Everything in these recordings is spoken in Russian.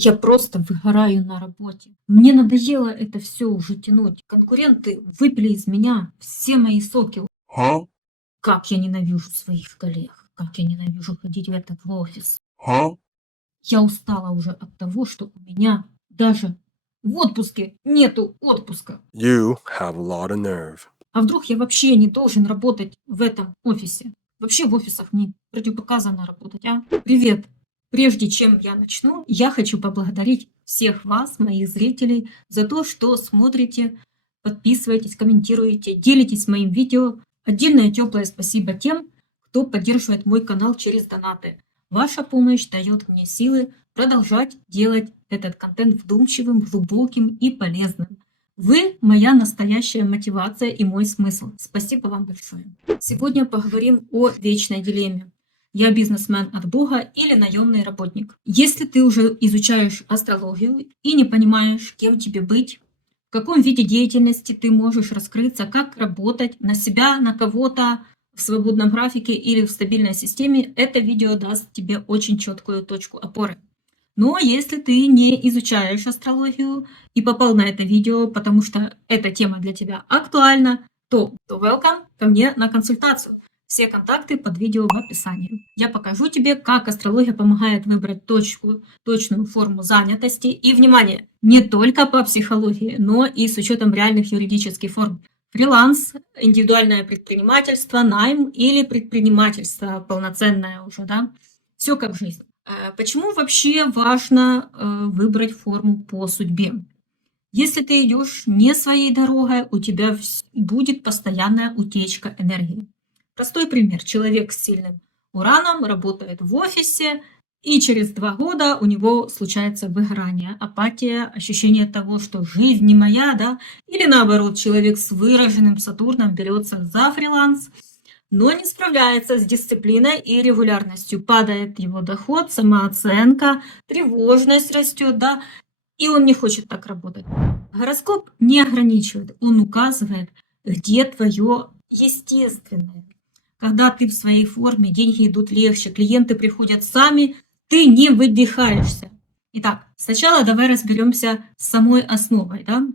Я просто выгораю на работе. Мне надоело это все уже тянуть. Конкуренты выпили из меня все мои соки. Huh? Как я ненавижу своих коллег, как я ненавижу ходить в этот офис. Huh? Я устала уже от того, что у меня даже в отпуске нету отпуска. You have a lot of nerve. А вдруг я вообще не должен работать в этом офисе? Вообще в офисах не противопоказано работать, а? Привет! Прежде чем я начну, я хочу поблагодарить всех вас, моих зрителей, за то, что смотрите, подписываетесь, комментируете, делитесь моим видео. Отдельное теплое спасибо тем, кто поддерживает мой канал через донаты. Ваша помощь дает мне силы продолжать делать этот контент вдумчивым, глубоким и полезным. Вы – моя настоящая мотивация и мой смысл. Спасибо вам большое. Сегодня поговорим о вечной дилемме. Я бизнесмен от Бога или наемный работник? Если ты уже изучаешь астрологию и не понимаешь, кем тебе быть, в каком виде деятельности ты можешь раскрыться, как работать на себя, на кого-то в свободном графике или в стабильной системе, это видео даст тебе очень четкую точку опоры. Но если ты не изучаешь астрологию и попал на это видео, потому что эта тема для тебя актуальна, то welcome ко мне на консультацию. Все контакты под видео в описании. Я покажу тебе, как астрология помогает выбрать точную форму занятости. И, внимание, не только по психологии, но и с учетом реальных юридических форм. Фриланс, индивидуальное предпринимательство, найм или предпринимательство полноценное уже, да? Все как жизнь. Почему вообще важно выбрать форму по судьбе? Если ты идешь не своей дорогой, у тебя будет постоянная утечка энергии. Простой пример. Человек с сильным ураном работает в офисе, и через 2 года у него случается выгорание, апатия, ощущение того, что жизнь не моя, да? Или наоборот, человек с выраженным Сатурном берется за фриланс, но не справляется с дисциплиной и регулярностью. Падает его доход, самооценка, тревожность растет, да, и он не хочет так работать. Гороскоп не ограничивает, он указывает, где твое естественное. Когда ты в своей форме, деньги идут легче, клиенты приходят сами, ты не выдыхаешься. Итак, сначала давай разберемся с самой основой, да.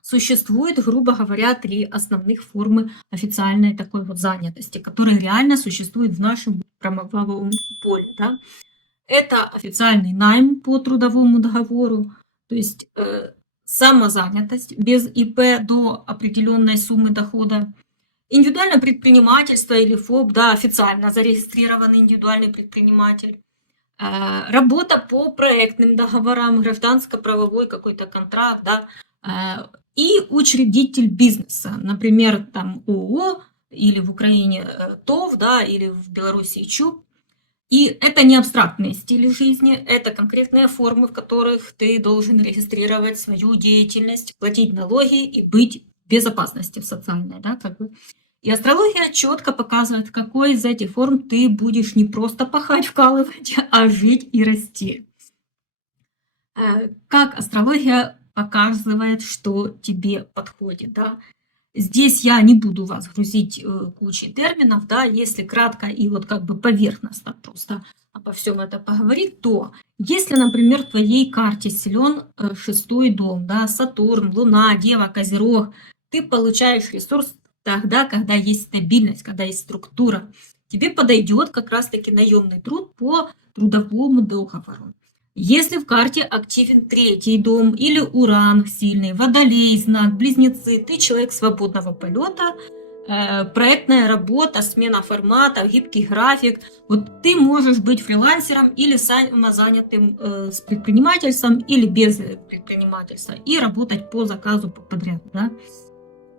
Существует, грубо говоря, 3 основных формы официальной такой вот занятости, которые реально существуют в нашем правовом поле. Да? Это официальный найм по трудовому договору, то есть самозанятость без ИП до определенной суммы дохода, индивидуальное предпринимательство или ФОП, да, официально зарегистрированный индивидуальный предприниматель, работа по проектным договорам, гражданско-правовой какой-то контракт, да, и учредитель бизнеса, например, там ООО или в Украине ТОВ, да, или в Беларуси ЧУП. И это не абстрактные стили жизни, это конкретные формы, в которых ты должен регистрировать свою деятельность, платить налоги и быть в безопасности в социальной, да, как бы. И астрология четко показывает, в какой из этих форм ты будешь не просто пахать, вкалывать, а жить и расти. Как астрология показывает, что тебе подходит, да. Здесь я не буду вас грузить кучей терминов, да, если кратко и вот как бы поверхностно просто обо всем это поговорить, то если, например, в твоей карте силен 6-й дом, да, Сатурн, Луна, Дева, Козерог, ты получаешь ресурс тогда, когда есть стабильность, когда есть структура. Тебе подойдет как раз-таки наемный труд по трудовому договору. Если в карте активен 3-й дом или Уран сильный, Водолей, знак, Близнецы, ты человек свободного полета, проектная работа, смена формата, гибкий график, вот ты можешь быть фрилансером или самозанятым с предпринимательством или без предпринимательства и работать по заказу подряд, да.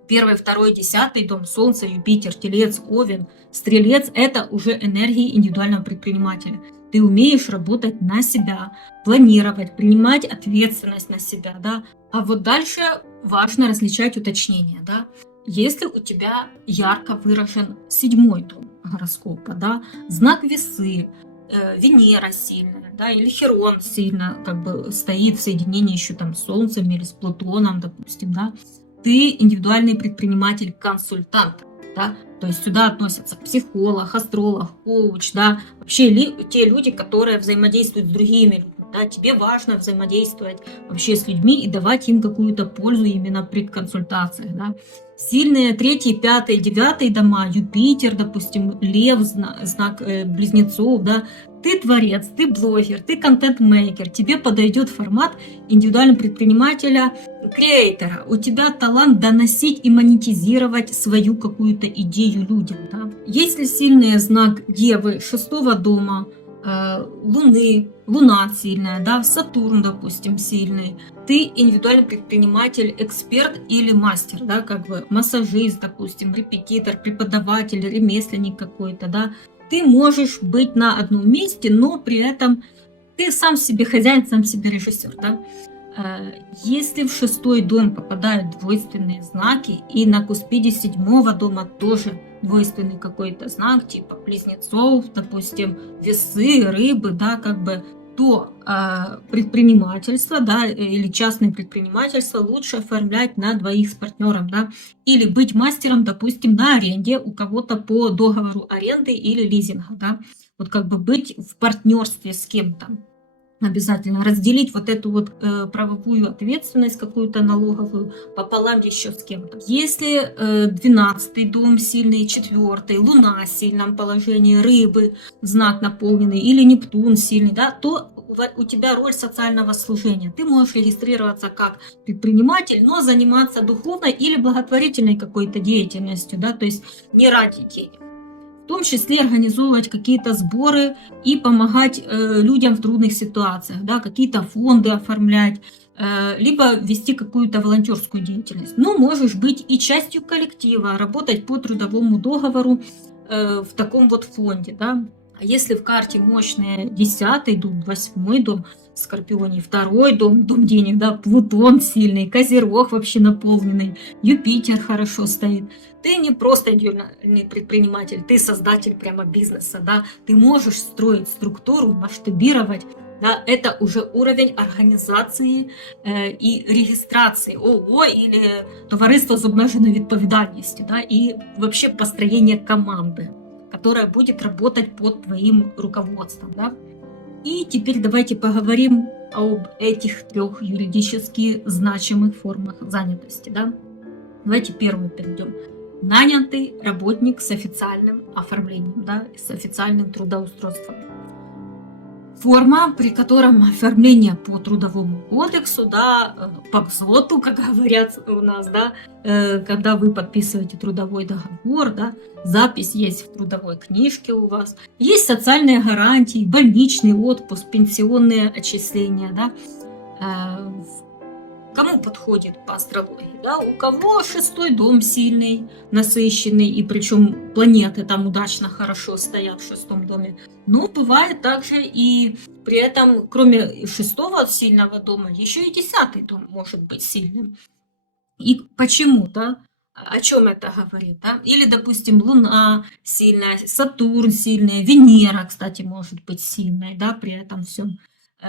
1-й, 2-й, 10-й дом, Солнце, Юпитер, Телец, Овен, Стрелец – это уже энергии индивидуального предпринимателя. Ты умеешь работать на себя, планировать, принимать ответственность на себя, да. А вот дальше важно различать уточнения, да. Если у тебя ярко выражен 7-й дом гороскопа, да, знак Весы, Венера сильная, да, или Херон сильно как бы стоит в соединении еще там с Солнцем или с Плутоном, допустим, да, ты индивидуальный предприниматель, консультант, да, то есть сюда относятся психолог, астролог, коуч, да, вообще те люди, которые взаимодействуют с другими людьми. да, тебе важно взаимодействовать вообще с людьми и давать им какую-то пользу именно при консультациях, да. Сильные 3, 5, 9 дома, Юпитер, допустим, Лев, знак близнецов, да, ты творец, ты блогер, ты контент-мейкер, тебе подойдет формат индивидуального предпринимателя, креатора. У тебя талант доносить и монетизировать свою какую-то идею людям. Да? Если сильный знак Девы 6 дома, Луны, Луна сильная, да, Сатурн, допустим, сильный, ты индивидуальный предприниматель, эксперт или мастер, да, как бы массажист, допустим, репетитор, преподаватель, ремесленник какой-то, да, ты можешь быть на одном месте, но при этом ты сам себе хозяин, сам себе режиссер, да. Если в 6 дом попадают двойственные знаки, и на куспиде 7 дома тоже двойственный какой-то знак, типа близнецов, допустим, весы, рыбы, да, как бы, то предпринимательство, да, или частное предпринимательство лучше оформлять на двоих с партнером, да, или быть мастером, допустим, на аренде у кого-то по договору аренды или лизинга, да, вот как бы быть в партнерстве с кем-то. Обязательно разделить вот эту вот правовую ответственность какую-то налоговую пополам еще с кем-то. Если 12-й дом сильный, 4-й, Луна в сильном положении, рыбы, знак наполненный, или Нептун сильный, да, то у тебя роль социального служения. Ты можешь регистрироваться как предприниматель, но заниматься духовной или благотворительной какой-то деятельностью, да, то есть не ради денег. В том числе организовывать какие-то сборы и помогать людям в трудных ситуациях, да, какие-то фонды оформлять, либо вести какую-то волонтерскую деятельность. Но можешь быть и частью коллектива, работать по трудовому договору в таком вот фонде. Да. А если в карте мощные 10-й дом, 8-й дом, Скорпионе, 2-й дом, дом денег, да, Плутон сильный, Козерог вообще наполненный, Юпитер хорошо стоит. Ты не просто индивидуальный предприниматель, ты создатель прямо бизнеса, да, ты можешь строить структуру, масштабировать, да, это уже уровень организации и регистрации ООО или товариства з обмеженою відповідальністю, да, и вообще построение команды, которая будет работать под твоим руководством, да. И теперь давайте поговорим об этих 3 юридически значимых формах занятости, да. Давайте первую перейдем. Нанятый работник с официальным оформлением, да, с официальным трудоустройством. Форма, при котором оформление по трудовому кодексу, да, по КЗОТу, как говорят у нас, да, когда вы подписываете трудовой договор, да, запись есть в трудовой книжке у вас, есть социальные гарантии, больничный отпуск, пенсионные отчисления, да, кому подходит по астрологии, да, у кого 6-й дом сильный, насыщенный, и причем планеты там удачно хорошо стоят в 6-м доме, но бывает также и при этом, кроме 6-го сильного дома, еще и 10-й дом может быть сильным. И почему-то, о чем это говорит, да? Или, допустим, Луна сильная, Сатурн сильный, Венера, кстати, может быть сильной, да, при этом всем.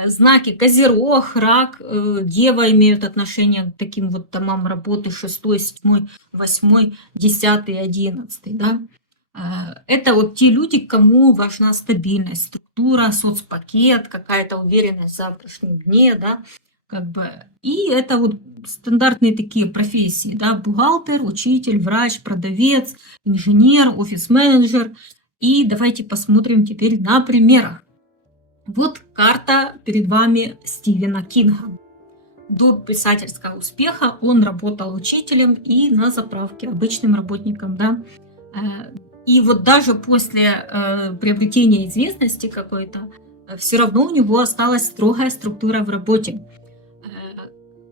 Знаки Козерог, Рак, Дева имеют отношение к таким вот домам работы 6, 7, 8, 10, 11, да. Это вот те люди, кому важна стабильность, структура, соцпакет, какая-то уверенность в завтрашнем дне, да, как бы. И это вот стандартные такие профессии, да, бухгалтер, учитель, врач, продавец, инженер, офис-менеджер. И давайте посмотрим теперь на примерах. Вот карта перед вами Стивена Кинга. До писательского успеха он работал учителем и на заправке, обычным работником, да. И вот даже после приобретения известности какой-то, все равно у него осталась строгая структура в работе.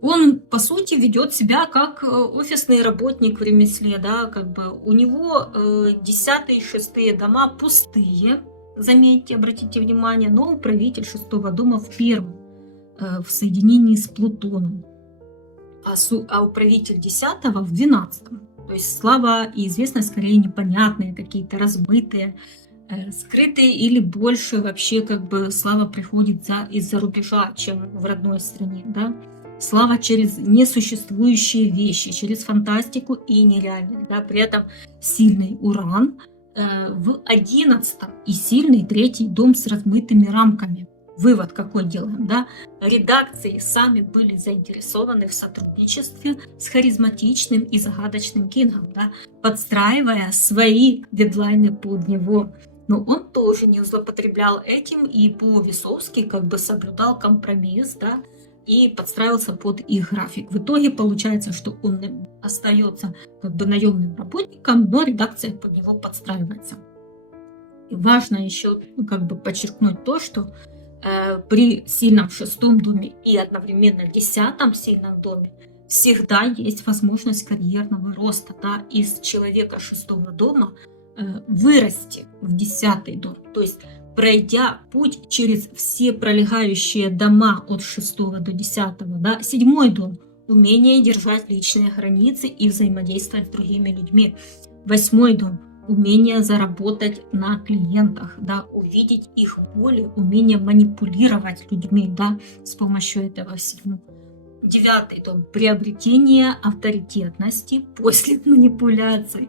Он, по сути, ведет себя как офисный работник в ремесле, да, как бы у него 10-е и 6-е дома пустые, заметьте, обратите внимание, но управитель 6-го дома в 1-м, в соединении с Плутоном, а управитель 10-го в 12-м. То есть слава и известность скорее непонятные, какие-то размытые, скрытые, или больше вообще как бы слава приходит из-за рубежа, чем в родной стране, да. Слава через несуществующие вещи, через фантастику и нереальность, да. При этом сильный Уран в 11-м и сильный 3-й дом с размытыми рамками. вывод какой делаем, да? Редакции сами были заинтересованы в сотрудничестве с харизматичным и загадочным Кингом, да, подстраивая свои дедлайны под него. Но он тоже не злоупотреблял этим и по-весовски как бы соблюдал компромисс, да, и подстраивался под их график. В итоге получается, что он остается как бы наемным работником, но редакция под него подстраивается. И важно еще как бы подчеркнуть то, что при сильном шестом доме и одновременно десятом сильном доме всегда есть возможность карьерного роста, да, из человека шестого дома вырасти в 10 дом. То есть пройдя путь через все пролегающие дома от 6 до 10, да, 7 дом, умение держать личные границы и взаимодействовать с другими людьми. 8 дом, умение заработать на клиентах, да, увидеть их боли, умение манипулировать людьми, да, с помощью этого всего. 9 дом, приобретение авторитетности после манипуляций,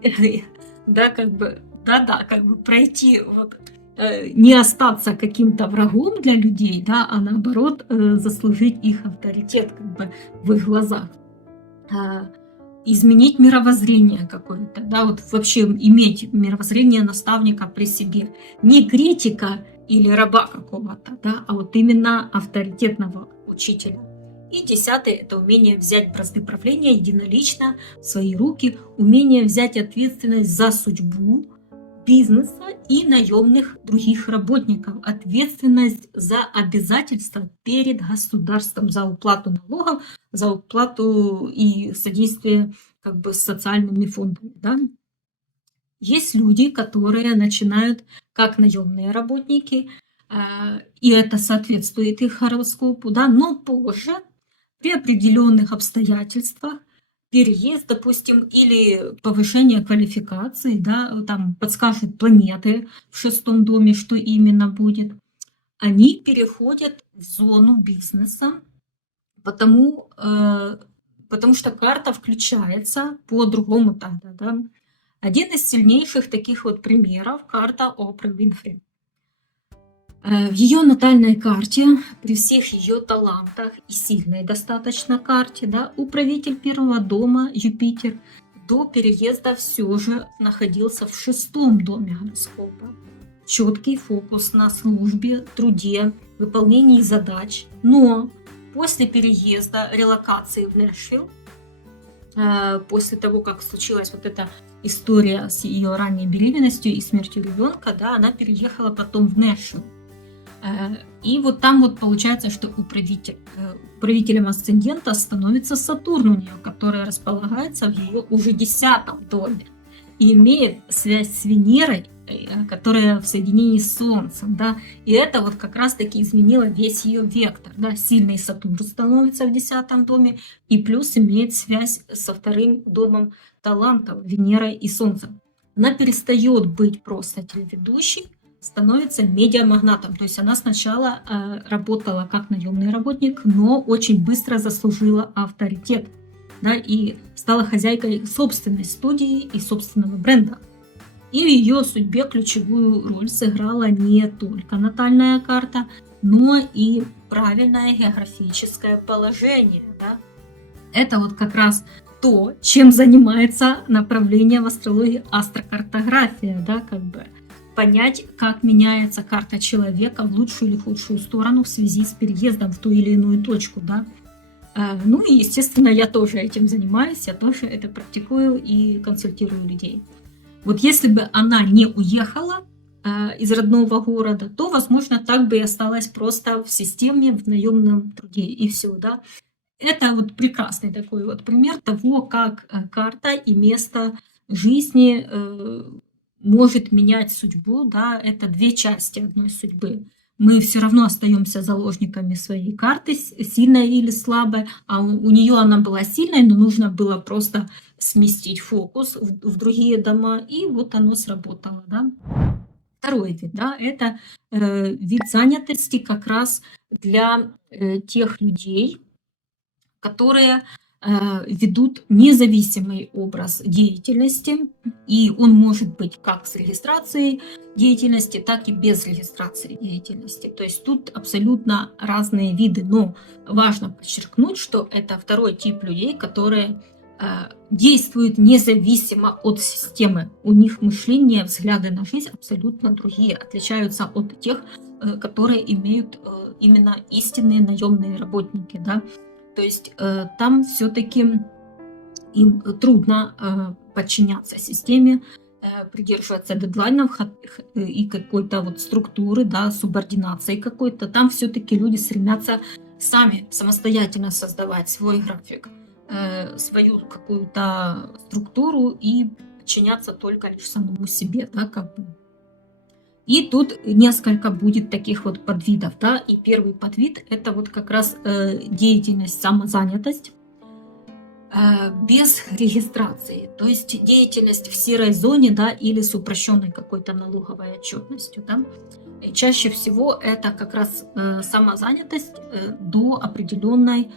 да, как бы, как бы пройти вот, не остаться каким-то врагом для людей, да, а наоборот заслужить их авторитет как бы в их глазах. Изменить мировоззрение какое-то, да, вот вообще иметь мировоззрение наставника при себе. Не критика или раба какого-то, да, а вот именно авторитетного учителя. И 10 это умение взять бразды правления единолично в свои руки, умение взять ответственность за судьбу бизнеса и наемных других работников, ответственность за обязательства перед государством, за уплату налогов, за уплату и содействие как бы с социальными фондами. Да? Есть люди, которые начинают как наемные работники, и это соответствует их гороскопу, да, но позже при определенных обстоятельствах переезд, допустим, или повышение квалификации, да, там подскажут планеты в 6 доме, что именно будет, они переходят в зону бизнеса, потому что карта включается по-другому тогда. Да. Один из сильнейших таких вот примеров – карта Опры Винфри. В ее натальной карте, при всех ее талантах и сильной достаточно карте, да, управитель 1 дома Юпитер до переезда все же находился в 6 доме гороскопа. Четкий фокус на службе, труде, выполнении задач. Но после переезда, релокации в Нэшвилл, после того, как случилась вот эта история с ее ранней беременностью и смертью ребенка, да, она переехала потом в Нэшвилл. И вот там вот получается, что управителем асцендента становится Сатурн у нее, который располагается в ее уже 10 доме и имеет связь с Венерой, которая в соединении с Солнцем, да, и это вот как раз-таки изменило весь ее вектор, да, сильный Сатурн становится в 10 доме и плюс имеет связь со 2 домом талантов, Венерой и Солнцем. Она перестает быть просто телеведущей, становится медиамагнатом. То есть она сначала работала как наемный работник, но очень быстро заслужила авторитет, да, и стала хозяйкой собственной студии и собственного бренда. И в ее судьбе ключевую роль сыграла не только натальная карта, но и правильное географическое положение. Да. Это вот как раз то, чем занимается направление в астрологии астрокартография, да, как бы понять, как меняется карта человека в лучшую или худшую сторону в связи с переездом в ту или иную точку, да. Ну и, естественно, я тоже этим занимаюсь, я тоже это практикую и консультирую людей. Вот если бы она не уехала из родного города, то, возможно, так бы и осталась просто в системе, в наемном труде, и все, да. Это вот прекрасный такой вот пример того, как карта и место жизни может менять судьбу, да, это 2 части одной судьбы. Мы все равно остаемся заложниками своей карты, сильной или слабой, а у нее она была сильной, но нужно было просто сместить фокус в другие дома, и вот оно сработало, да. Второй вид, да, это вид занятости как раз для тех людей, которые ведут независимый образ деятельности, и он может быть как с регистрацией деятельности, так и без регистрации деятельности. То есть тут абсолютно разные виды, но важно подчеркнуть, что это второй тип людей, которые действуют независимо от системы. У них мышление, взгляды на жизнь абсолютно другие, отличаются от тех, которые имеют именно истинные наемные работники, да. То есть там все-таки им трудно подчиняться системе, придерживаться дедлайнов и какой-то вот структуры, да, субординации какой-то. Там все-таки люди стремятся сами самостоятельно создавать свой график, свою какую-то структуру и подчиняться только лишь самому себе, да, как бы. И тут несколько будет таких вот подвидов, да, и первый подвид – это вот как раз деятельность, самозанятость без регистрации, то есть деятельность в серой зоне, да, или с упрощенной какой-то налоговой отчетностью, да. И чаще всего это как раз самозанятость до определенной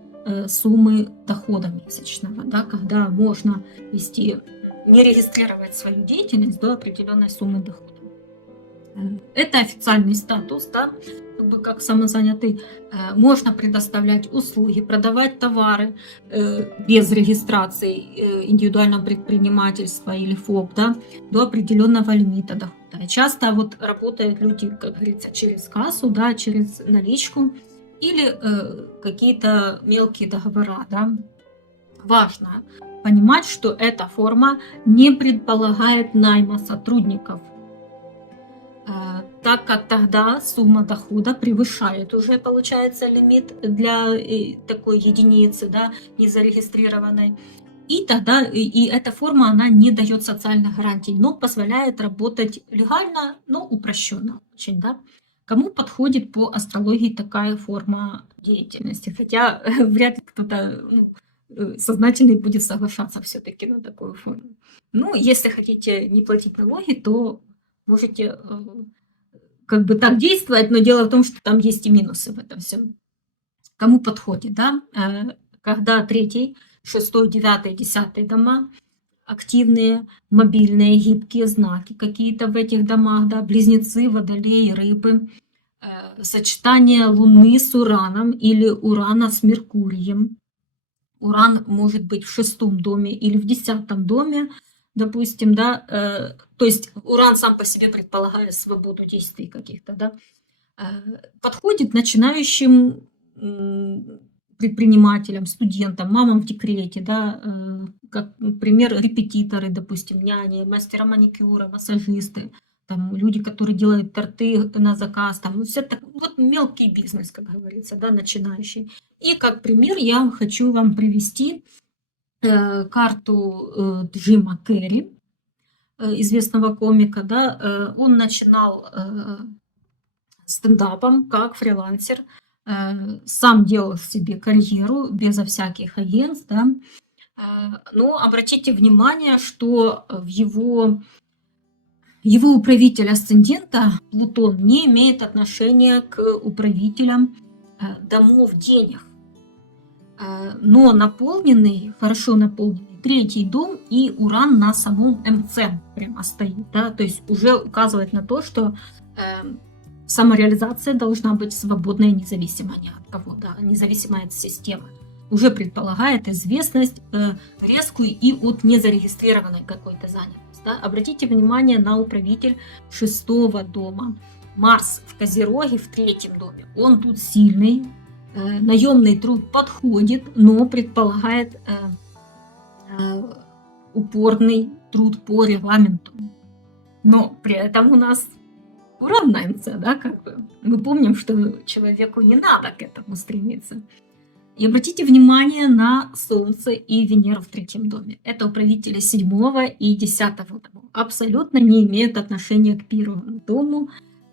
суммы дохода месячного, да, когда можно вести, не регистрировать свою деятельность до определенной суммы дохода. Это официальный статус, да, как бы как самозанятый. Можно предоставлять услуги, продавать товары без регистрации индивидуального предпринимательства или ФОП, да, до определенного лимита дохода. Часто вот работают люди, как говорится, через кассу, да, через наличку или какие-то мелкие договора, да. Важно понимать, что эта форма не предполагает найма сотрудников, так как тогда сумма дохода превышает уже, получается, лимит для такой единицы, да, незарегистрированной. И тогда и эта форма, она не дает социальных гарантий, но позволяет работать легально, но упрощенно очень, да. Кому подходит по астрологии такая форма деятельности? Хотя вряд ли кто-то сознательный будет соглашаться все-таки на такую форму. Ну, если хотите не платить налоги, то можете как бы так действовать, но дело в том, что там есть и минусы в этом всем. Кому подходит, да? Когда 3, 6, 9, 10 дома активные, мобильные, гибкие знаки какие-то в этих домах, да, близнецы, водолеи, рыбы, сочетание Луны с Ураном или Урана с Меркурием. Уран может быть в 6 доме или в 10 доме, допустим, да, то есть Уран сам по себе предполагает свободу действий каких-то, да, подходит начинающим предпринимателям, студентам, мамам в декрете, да, как, например, репетиторы, допустим, няни, мастера маникюра, массажисты, там, люди, которые делают торты на заказ, там, все так, вот мелкий бизнес, как говорится, да, начинающий. И как пример я хочу вам привести карту Джима Керри, известного комика, да, он начинал стендапом как фрилансер, сам делал себе карьеру безо всяких агентств, да. Но обратите внимание, что в его управитель асцендента Плутон не имеет отношения к управителям домов денег. Но наполненный, хорошо наполненный 3 дом и Уран на самом МЦ прямо стоит, да, то есть уже указывает на то, что самореализация должна быть свободной и независимой ни от кого, да, независимой от системы. Уже предполагает известность резкую и от незарегистрированной какой-то занятости. Да. Обратите внимание на управитель 6 дома. Марс в Козероге в 3 доме. Он тут сильный, наемный труд подходит, но предполагает упорный труд по регламенту. Но при этом у нас Уран на МЦ, да, как бы. Мы помним, что человеку не надо к этому стремиться. И обратите внимание на Солнце и Венеру в 3 доме. Это управители 7 и 10 дома. Абсолютно не имеют отношения к 1 дому,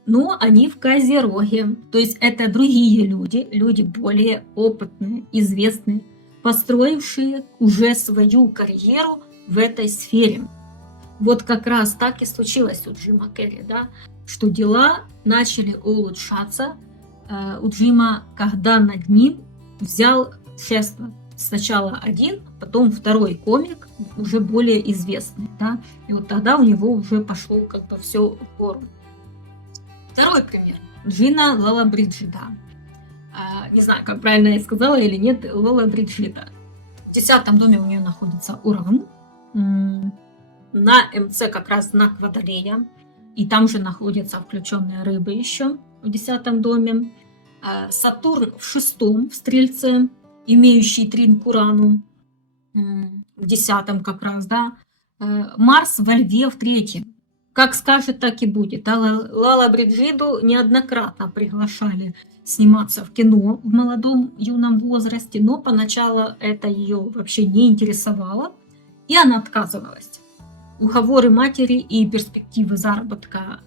но они в Козероге. То есть это другие люди, люди более опытные, известные, построившие уже свою карьеру в этой сфере. Вот как раз так и случилось у Джима Керри, да, что дела начали улучшаться у Джима, когда над ним взял шефство сначала один, потом второй комик, уже более известный, да, и вот тогда у него уже пошло как бы все в гору. Второй пример. Джина Лоллобриджида. Не знаю, как правильно я сказала или нет, Лоллобриджида. В 10 доме у нее находится Уран, на МЦ как раз знак Водолея, и там же находятся включенные рыбы еще в 10 доме. Сатурн в 6 в Стрельце, имеющий трин к Урану, в 10 как раз, да. Марс во Льве в 3. Как скажет, так и будет. Да? Лоллобриджиду неоднократно приглашали сниматься в кино в молодом юном возрасте, но поначалу это ее вообще не интересовало, и она отказывалась. Уговоры матери и перспективы заработка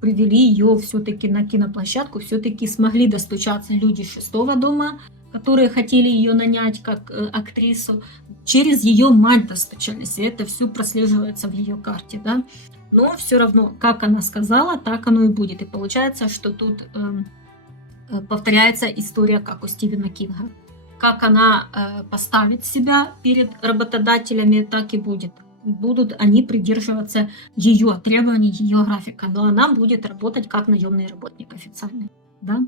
привели ее все-таки на киноплощадку, все-таки смогли достучаться люди 6 дома, которые хотели ее нанять как актрису, через ее мать достучались, и это все прослеживается в ее карте, да. Но все равно, как она сказала, так оно и будет. И получается, что тут повторяется история, как у Стивена Кинга. Как она поставит себя перед работодателями, так и будет. Будут они придерживаться ее требований, ее графика, но она будет работать как наемный работник официально. Да?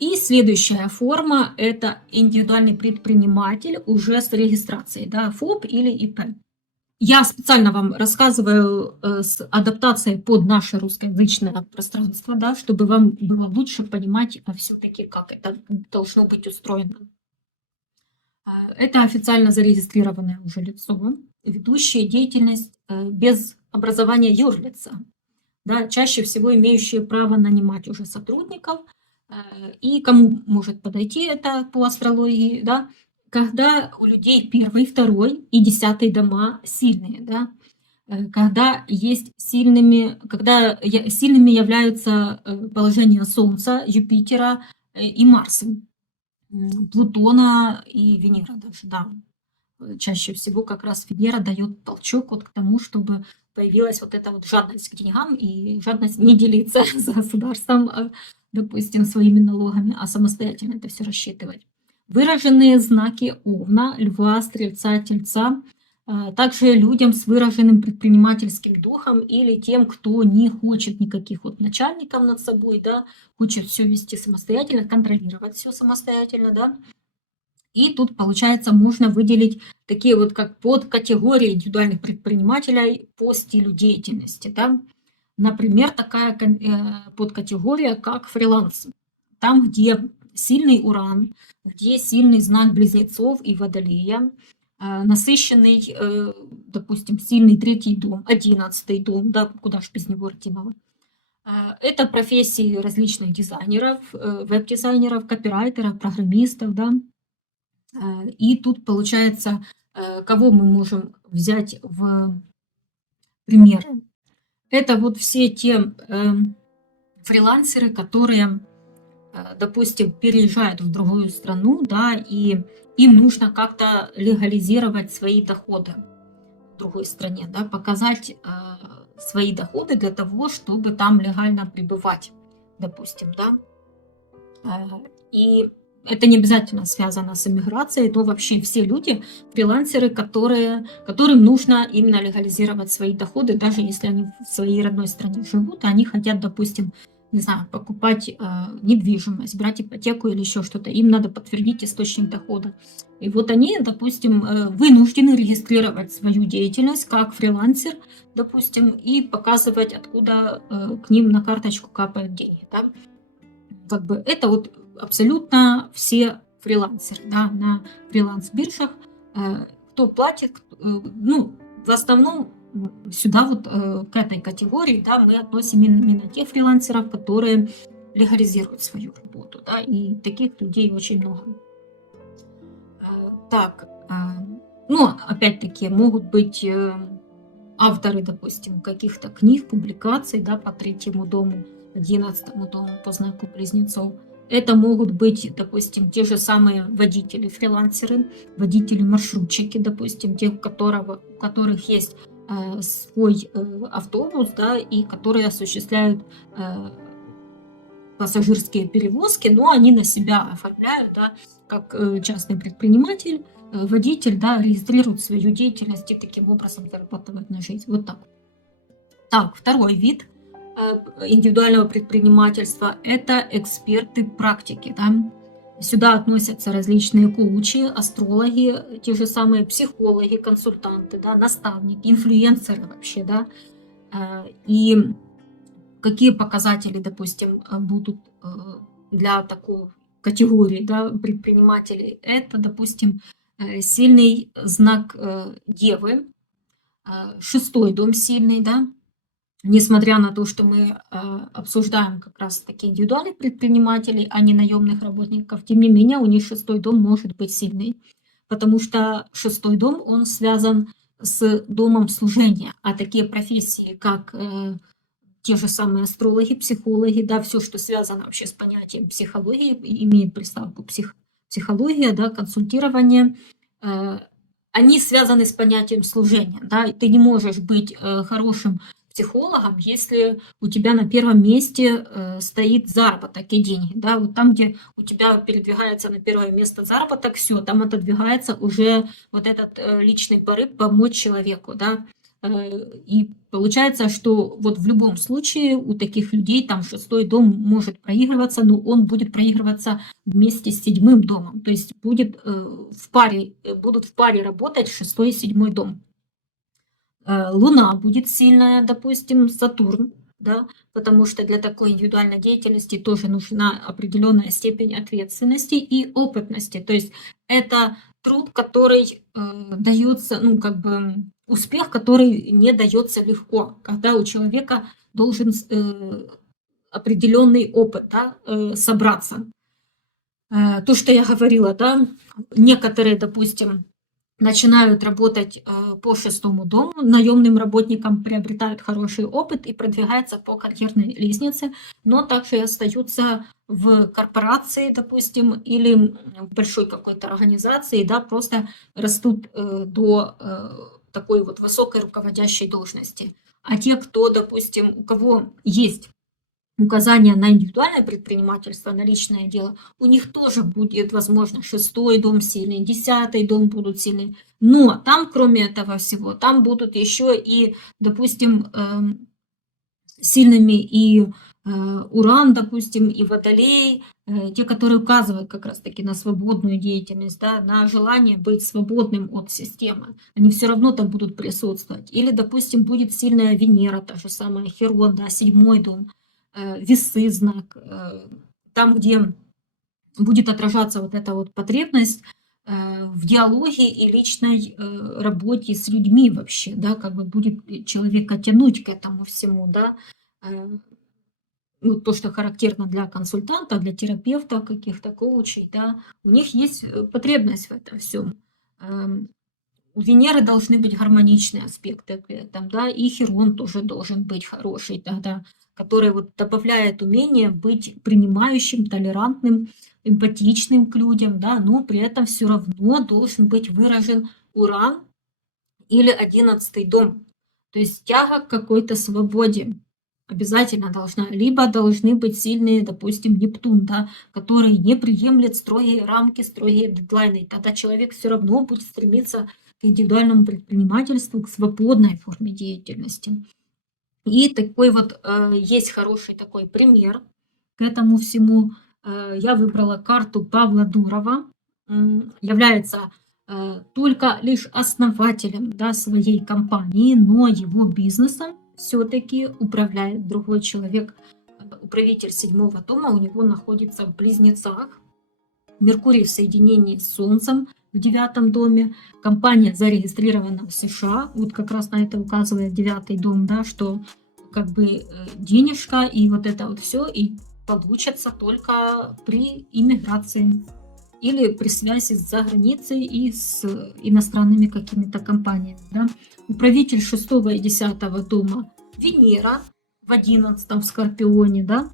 И следующая форма – это индивидуальный предприниматель уже с регистрацией, да, ФОП или ИП. Я специально вам рассказываю с адаптацией под наше русскоязычное пространство, да, чтобы вам было лучше понимать все-таки, как это должно быть устроено. Это официально зарегистрированное уже лицо, ведущее деятельность без образования юрлица, да, чаще всего имеющие право нанимать уже сотрудников. И кому может подойти это по астрологии, да, когда у людей 1, 2 и 10 дома сильные, да, когда сильными являются положения Солнца, Юпитера и Марса, Плутона и Венера даже, да. Чаще всего как раз Венера дает толчок вот к тому, чтобы появилась вот эта вот жадность к деньгам и жадность не делиться с государством, допустим, своими налогами, а самостоятельно это все рассчитывать. Выраженные знаки Овна, Льва, Стрельца, Тельца, также людям с выраженным предпринимательским духом или тем, кто не хочет никаких вот начальников над собой, да, хочет все вести самостоятельно, контролировать все самостоятельно, да. И тут, получается, можно выделить такие вот как подкатегории индивидуальных предпринимателей по стилю деятельности, да. Например, такая подкатегория, как фриланс. Там, где сильный Уран, где сильный знак Близнецов и Водолея, насыщенный, допустим, сильный 3 дом, 11 дом, да, куда ж без него Артемова. Это профессии различных дизайнеров, веб-дизайнеров, копирайтеров, программистов, да. И тут получается, кого мы можем взять в пример. Это вот все те фрилансеры, которые, допустим, переезжают в другую страну, да, и им нужно как-то легализировать свои доходы в другой стране, да, показать свои доходы для того, чтобы там легально пребывать, допустим, да. И это не обязательно связано с иммиграцией, то вообще все люди, фрилансеры, которым нужно именно легализировать свои доходы, даже если они в своей родной стране живут, и они хотят, допустим, не знаю, покупать недвижимость, брать ипотеку или еще что-то, им надо подтвердить источник дохода. И вот они, допустим, вынуждены регистрировать свою деятельность как фрилансер, допустим, и показывать, откуда к ним на карточку капают деньги. Да? Как бы это вот абсолютно все фрилансеры, да, на фриланс-биржах, кто платит, ну, в основном сюда вот к этой категории, да, мы относим именно тех фрилансеров, которые легализируют свою работу, да, и таких людей очень много. Так, ну, опять-таки, могут быть авторы, допустим, каких-то книг, публикаций, да, по 3 дому, 11 дому по знаку Близнецов. Это могут быть, допустим, те же самые водители, фрилансеры, водители-маршрутчики, допустим, те, у которых есть свой автобус, да, и которые осуществляют пассажирские перевозки, но они на себя оформляют, да, как частный предприниматель, водитель, да, регистрирует свою деятельность и таким образом зарабатывает на жизнь. Вот так. Так, второй вид индивидуального предпринимательства – это эксперты практики. Да? Сюда относятся различные коучи, астрологи, те же самые психологи, консультанты, да, наставники, инфлюенсеры вообще. Да? И какие показатели, допустим, будут для такой категории, да, предпринимателей? Это, допустим, сильный знак Девы, 6-й дом сильный, да, несмотря на то, что мы обсуждаем как раз таки индивидуальных предпринимателей, а не наемных работников, тем не менее у них 6-й дом может быть сильный, потому что 6-й дом, он связан с домом служения, а такие профессии, как те же самые астрологи, психологи, да, все, что связано вообще с понятием психологии, имеет приставку психология, да, консультирование, они связаны с понятием служения, да, и ты не можешь быть хорошим психологом, если у тебя на первом месте стоит заработок и деньги, да, вот там, где у тебя передвигается на первое место заработок, все, там отодвигается уже вот этот личный порыв помочь человеку, да, и получается, что вот в любом случае у таких людей там 6-й дом может проигрываться, но он будет проигрываться вместе с 7-м домом, то есть будет в паре, будут в паре работать 6-й и 7-й дом. Луна будет сильная, допустим, Сатурн, да, потому что для такой индивидуальной деятельности тоже нужна определенная степень ответственности и опытности. То есть это труд, который дается, ну, как бы успех, который не дается легко, когда у человека должен определенный опыт, да, собраться. То, что я говорила, да, некоторые, допустим, начинают работать по 6-му дому, наемным работникам приобретают хороший опыт и продвигаются по карьерной лестнице, но также и остаются в корпорации, допустим, или в большой какой-то организации, да, просто растут до такой вот высокой руководящей должности. А те, кто, допустим, у кого есть указания на индивидуальное предпринимательство, на личное дело, у них тоже будет, возможно, 6-й дом сильный, 10-й дом будут сильные. Но там, кроме этого всего, там будут еще и, допустим, сильными и Уран, допустим, и Водолей, те, которые указывают как раз-таки на свободную деятельность, да, на желание быть свободным от системы. Они все равно там будут присутствовать. Или, допустим, будет сильная Венера, та же самая Херон, да, 7-й дом, Весы знак, там, где будет отражаться вот эта вот потребность в диалоге и личной работе с людьми вообще, да, как бы будет человека тянуть к этому всему, да, ну, то, что характерно для консультанта, для терапевта, каких-то коучей, да, у них есть потребность в этом всем. У Венеры должны быть гармоничные аспекты при этом, да, и Херон тоже должен быть хороший тогда, который вот добавляет умение быть принимающим, толерантным, эмпатичным к людям, да, но при этом все равно должен быть выражен Уран или 11-й дом, то есть тяга к какой-то свободе обязательно должна, либо должны быть сильные, допустим, Нептун, да, который не приемлет строгие рамки, строгие дедлайны, тогда человек все равно будет стремиться к индивидуальному предпринимательству, к свободной форме деятельности. И такой вот есть хороший такой пример к этому всему. Я выбрала карту Павла Дурова, является только лишь основателем, да, своей компании, но его бизнесом все-таки управляет другой человек. Управитель 7-го дома у него находится в Близнецах. Меркурий в соединении с Солнцем в 9-м доме. Компания зарегистрирована в США. Вот как раз на это указывает 9-й дом, да, что как бы денежка и вот это вот все и получится только при иммиграции или при связи с заграницей и с иностранными какими-то компаниями. Да. Управитель 6-го и 10-го дома Венера в 11-м в Скорпионе, да,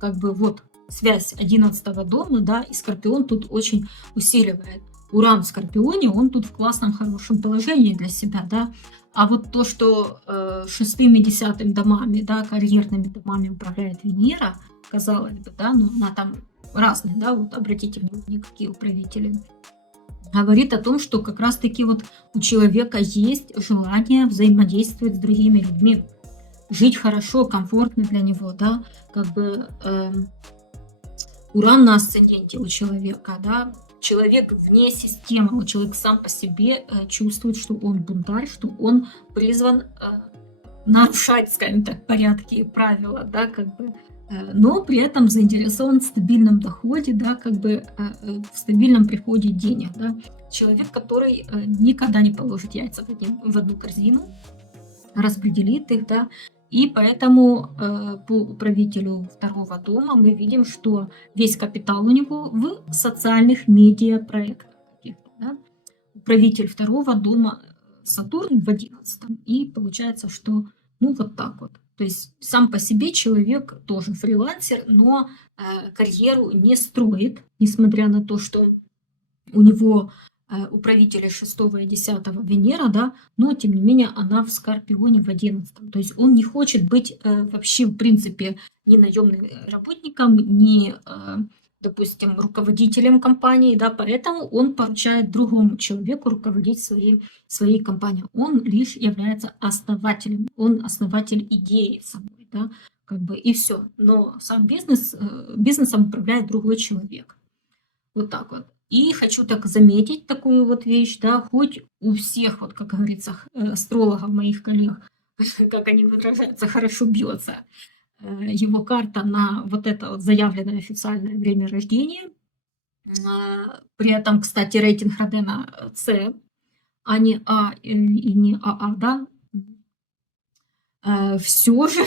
как бы вот связь 11-го дома, да, и Скорпион тут очень усиливает. Уран в Скорпионе, он тут в классном, хорошем положении для себя, да. А вот то, что 6-м и 10-м домами, да, карьерными домами управляет Венера, казалось бы, да, но она там разная, да, вот обратите внимание, какие управители. Говорит о том, что как раз-таки вот у человека есть желание взаимодействовать с другими людьми, жить хорошо, комфортно для него, да, как бы Уран на асценденте у человека, да, человек вне системы, человек сам по себе чувствует, что он бунтарь, что он призван нарушать, скажем так, порядки и правила, да, как бы, но при этом заинтересован в стабильном доходе, да, как бы в стабильном приходе денег, да. Человек, который никогда не положит яйца в одну корзину, распределит их, да, и поэтому по управителю второго дома мы видим, что весь капитал у него в социальных медиапроектах каких-то, да. Управитель второго дома Сатурн в 11-м, и получается, что ну вот так вот. То есть сам по себе человек тоже фрилансер, но карьеру не строит, несмотря на то, что у него управители 6 и 10 Венера, да, но тем не менее она в Скорпионе в 11. То есть он не хочет быть вообще в принципе ни наемным работником, ни, допустим, руководителем компании, да, поэтому он поручает другому человеку руководить своей компанией. Он лишь является основателем, он основатель идеи самой, да, как бы и все. Но сам бизнесом управляет другой человек. Вот так вот. И хочу так заметить такую вот вещь, да, хоть у всех, вот как говорится, астрологов, моих коллег, как они выражаются, хорошо бьется его карта на вот это вот заявленное официальное время рождения. При этом, кстати, рейтинг Родена С, а не А и не АА, да. Все же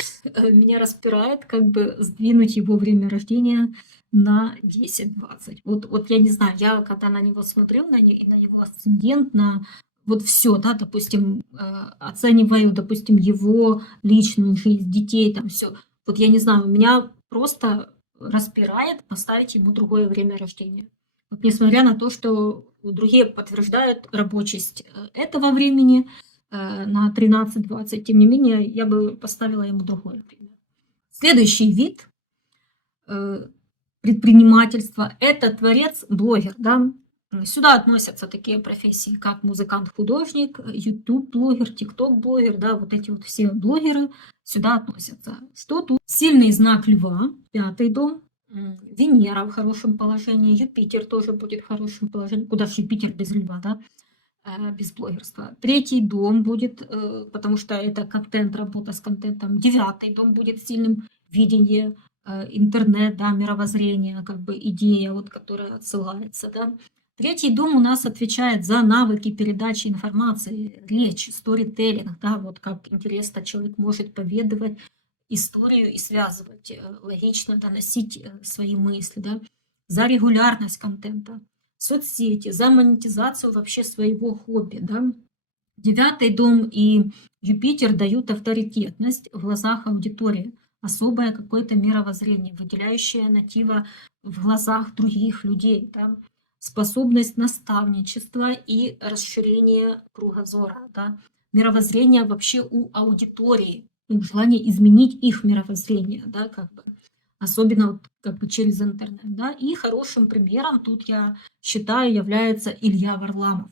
меня распирает как бы сдвинуть его время рождения на 10-20. Вот я не знаю, я когда на него смотрю, на его асцендент, на вот все, да, допустим, оцениваю, допустим, его личную жизнь, детей, там все. Вот я не знаю, меня просто распирает поставить ему другое время рождения. Вот несмотря на то, что другие подтверждают рабочесть этого времени на 13-20, тем не менее, я бы поставила ему другое время. Следующий вид предпринимательства – это творец-блогер, да. Сюда относятся такие профессии, как музыкант-художник, YouTube-блогер, TikTok-блогер, да, вот эти вот все блогеры сюда относятся. Что тут? Сильный знак Льва, 5-й дом, Венера в хорошем положении, Юпитер тоже будет в хорошем положении. Куда же Юпитер без Льва, да? Без блогерства. 3-й дом будет, потому что это контент, работа с контентом. 9-й дом будет сильным видение, интернет, да, мировоззрение, как бы идея, вот, которая отсылается, да. 3-й дом у нас отвечает за навыки передачи информации, речь, сторителлинг, да, вот как интересно человек может поведать историю и связывать, логично доносить свои мысли, да, за регулярность контента, соцсети, за монетизацию вообще своего хобби, да. 9-й дом и Юпитер дают авторитетность в глазах аудитории, особое какое-то мировоззрение, выделяющее натива в глазах других людей, да, способность наставничества и расширение кругозора, да, мировоззрение вообще у аудитории, желание изменить их мировоззрение, да, как бы, особенно вот как бы через интернет, да. И хорошим примером тут, я считаю, является Илья Варламов.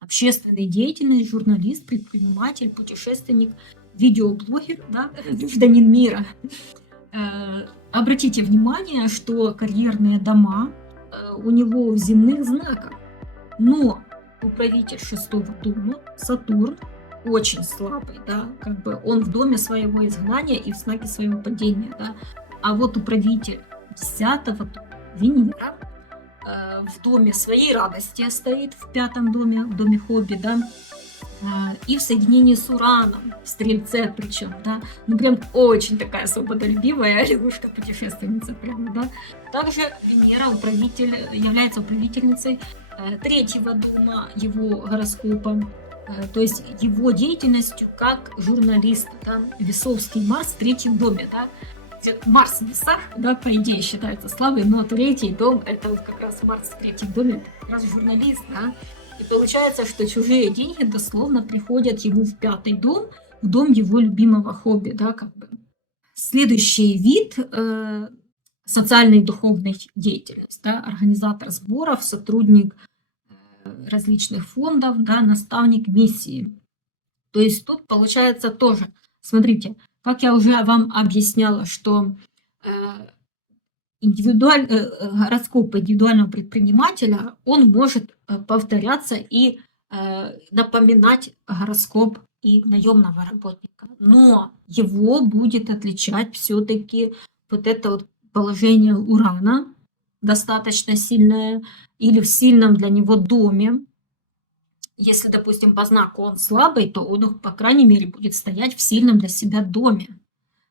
Общественный деятель, журналист, предприниматель, путешественник, видеоблогер, да, гражданин мира. Обратите внимание, что карьерные дома у него в земных знаках, но управитель 6-го дома, Сатурн, очень слабый, да, как бы он в доме своего изгнания и в знаке своего падения, да. А вот управитель 10-го дома, Венера, в доме своей радости стоит, в 5-м доме, в доме хобби, да, и в соединении с Ураном, в Стрельце причем, да, ну прям очень такая свободолюбивая лягушка-путешественница прямо, да. Также Венера является управительницей 3-го дома его гороскопа, то есть его деятельностью как журналиста, да. Весовский Марс в 3-м доме, да. Марс в весах, да, по идее считается слабый, но 3-й дом, это вот как раз Марс в 3-м доме, это как раз журналист, да. И получается, что чужие деньги дословно приходят ему в 5-й дом, в дом его любимого хобби, да, как бы. Следующий вид социальной и духовной деятельности, да, организатор сборов, сотрудник различных фондов, да, наставник миссии. То есть тут получается тоже, смотрите, как я уже вам объясняла, что гороскоп индивидуального предпринимателя, он может повторяться и напоминать гороскоп и наемного работника. Но его будет отличать все-таки вот это вот положение Урана, достаточно сильное, или в сильном для него доме. Если, допустим, по знаку он слабый, то он, по крайней мере, будет стоять в сильном для себя доме.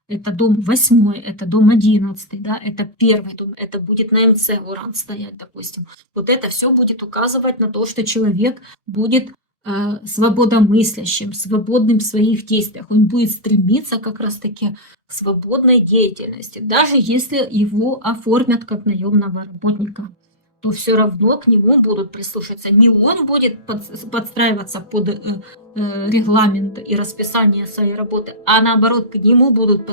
Это дом 8, это дом 11, да, это первый дом, это будет на МЦ Уран стоять, допустим. Вот это все будет указывать на то, что человек будет свободомыслящим, свободным в своих действиях. Он будет стремиться как раз-таки к свободной деятельности. Даже если его оформят как наемного работника, то все равно к нему будут прислушаться. Не он будет подстраиваться под регламент и расписание своей работы, а наоборот, к нему будут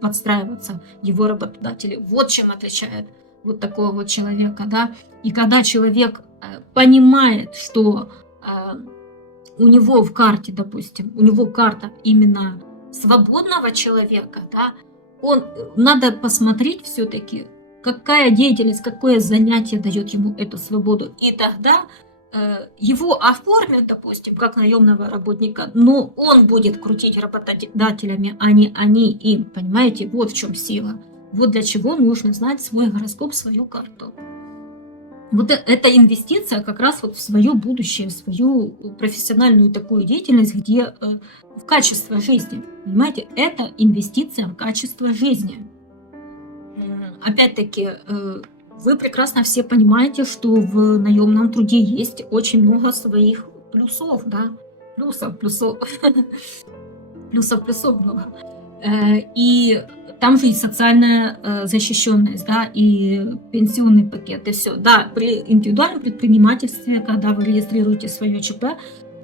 подстраиваться его работодатели. Вот чем отличает вот такого вот человека, да. И когда человек понимает, что у него в карте, допустим, у него карта именно свободного человека, да, надо посмотреть все-таки, какая деятельность, какое занятие дает ему эту свободу. И тогда его оформят, допустим, как наемного работника, но он будет крутить работодателями, а не они им. Понимаете, вот в чем сила. Вот для чего нужно знать свой гороскоп, свою карту. Вот эта инвестиция как раз вот в свое будущее, в свою профессиональную такую деятельность, где в качество жизни. Понимаете, это инвестиция в качество жизни. Опять-таки, вы прекрасно все понимаете, что в наемном труде есть очень много своих плюсов, да, плюсов много. И там же и социальная защищенность, да, и пенсионный пакет, и все. Да, при индивидуальном предпринимательстве, когда вы регистрируете свое ЧП,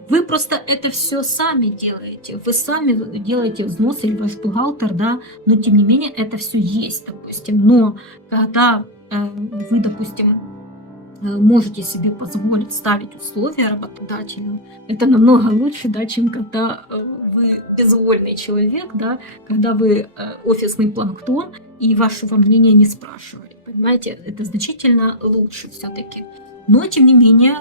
вы просто это все сами делаете. Вы сами делаете взнос или ваш бухгалтер, да, но тем не менее это все есть, допустим. Но когда вы, допустим, можете себе позволить ставить условия работодателю, это намного лучше, да, чем когда вы безвольный человек, да, когда вы офисный планктон и вашего мнения не спрашивали. Понимаете, это значительно лучше все-таки. Но, тем не менее,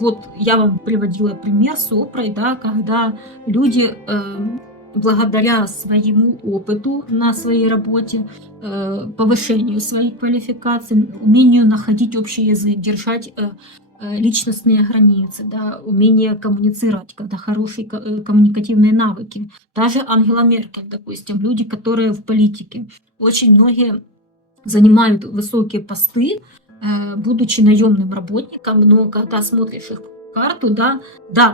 вот я вам приводила пример с Опрой, да, когда люди благодаря своему опыту на своей работе, повышению своей квалификации, умению находить общий язык, держать личностные границы, да, умение коммуницировать, когда хорошие коммуникативные навыки. Даже Ангела Меркель, допустим, люди, которые в политике, очень многие занимают высокие посты, будучи наемным работником, но когда смотришь их карту, да,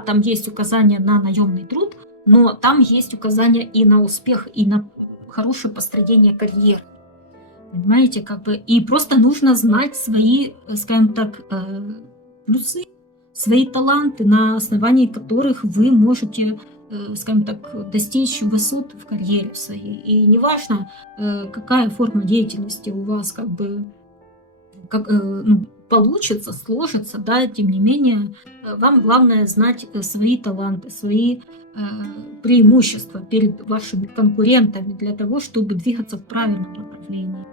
там есть указания на наемный труд, но там есть указания и на успех, и на хорошее построение карьеры. Понимаете, как бы, и просто нужно знать свои, скажем так, плюсы, свои таланты, на основании которых вы можете, скажем так, достичь высот в карьере своей. И неважно, какая форма деятельности у вас, как бы, получится, сложится, да, тем не менее, вам главное знать свои таланты, свои преимущества перед вашими конкурентами для того, чтобы двигаться в правильном направлении.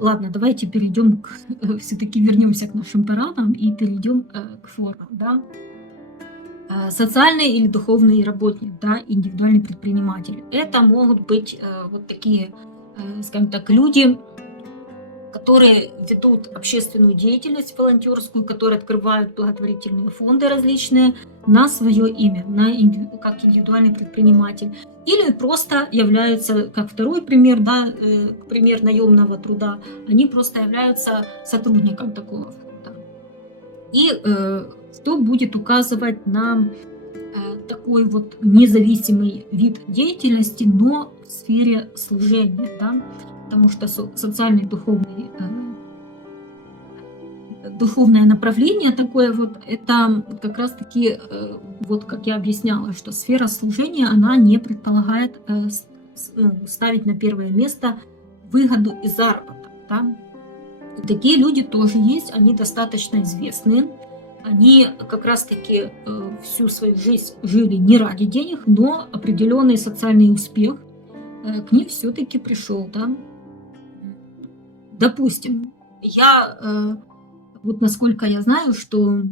Ладно, давайте перейдем все-таки вернемся к нашим парадам и перейдем к формам, да. Социальный или духовный работник, да, индивидуальный предприниматель. Это могут быть вот такие, скажем так, люди, которые ведут общественную деятельность волонтерскую, которые открывают благотворительные фонды различные на свое имя, как индивидуальный предприниматель. Или просто являются, как второй пример, да, пример наемного труда, они просто являются сотрудником такого фонда. И что будет указывать на такой вот независимый вид деятельности, но в сфере служения, да? Потому что социальное духовное направление такое вот, это как раз таки, вот как я объясняла, что сфера служения, она не предполагает ставить на первое место выгоду и заработок. Да? И такие люди тоже есть, они достаточно известные. Они как раз-таки всю свою жизнь жили не ради денег, но определенный социальный успех к ним все-таки пришел. Да? Допустим, вот насколько я знаю, что